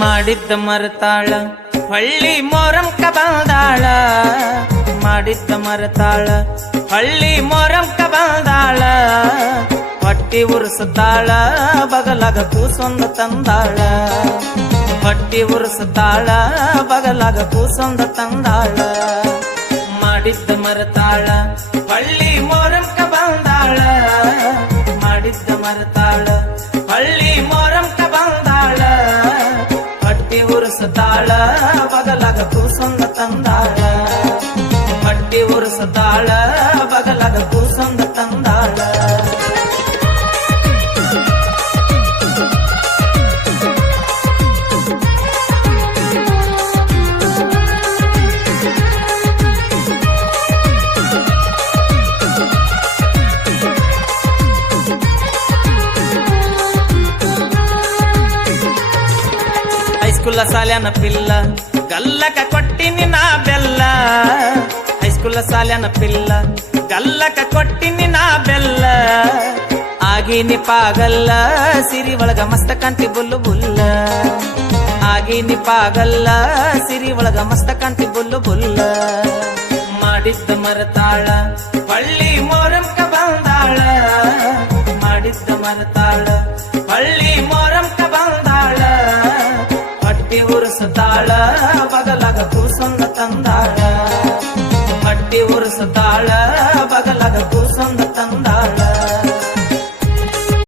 ಮಾಡಿದ್ದ ಮರತಾಳ ಹಳ್ಳಿ ಮೊರಂಕ ಬಂದಾಳ ಮಾಡಿದ್ದ ಮರತಾಳ ಹಳ್ಳಿ ಮೊರಂಕ ಬಂದಾಳ ಹೊಟ್ಟಿ ಉರ್ಸುತ್ತಾಳ ಬಗಲಾಗ ಕೂಸೊಂದ ತಂದಾಳ ಹೊಟ್ಟಿ ಉರ್ಸುತ್ತಾಳ ಬಗಲಾಗ ಕೂಸೊಂದ ತಂದಾಳ ಮಾಡಿದ್ದ ಮರತಾಳ ಹಳ್ಳಿ ಮೊರಂಕ ಬಂದಾಳ ಮಾಡಿದ್ದ ಮರತಾಳ ಹಳ್ಳಿ ಮೊರಂಕ ಬಂದಾಳ ಹೊಟ್ಟಿ ಉರ್ಸುತ್ತಾಳ ಬಗಲಾಗ ಕೂಸೊಂದ ತಂದಾಳ ಹೊಟ್ಟಿ ಉರ್ಸುತ್ತಾಳ ಬಗಲಾಗ ಕೂಸೊಂದ ತಂದಾಳ ಹೈಸ್ಕೂಲ ಸಾಲ್ಯಾನ ಪಿಲ್ಲ ಗಲ್ಲಕ ಕೊಟ್ಟಿನಿ ನಾ ಬೆಲ್ಲ ಹೈಸ್ಕೂಲ ಸಾಲ್ಯಾನ ಪಿಲ್ಲ ಗಲ್ಲಕ ಕೊಟ್ಟಿನಿ ನಾ ಬೆಲ್ಲ ಆಗಿನಿ ಪಾಗಲ್ಲ ಸಿರಿ ಒಳಗ ಮಸ್ತ ಕಾಂತಿ ಬುಲ್ಲು ಬುಲ್ಲ ಆಗಿನಿ ಪಾಗಲ್ಲ ಸಿರಿ ಒಳಗ ಮಸ್ತ ಕಾಂತಿ ಬುಲ್ಲು ಬುಲ್ಲ ಮಾಡಿದ್ದ ಮರತಾಳ ಹಳ್ಳಿ ಮೊರಂಕ ಬಂದಾಳ ಮಾಡಿದ್ದ ಮರತಾಳ ಹಳ್ಳಿ ಮೊರಂಕ ಬಂದಾಳ ಹೊಟ್ಟಿ ಉರ್ಸುತ್ತಾಳ ಬಗಲಾಗ ಕೂಸೊಂದ ತಂದಾಳ ಹೊಟ್ಟಿ ಉರ್ಸುತ್ತಾಳ ಬಗಲಾಗ ಕೂಸೊಂದ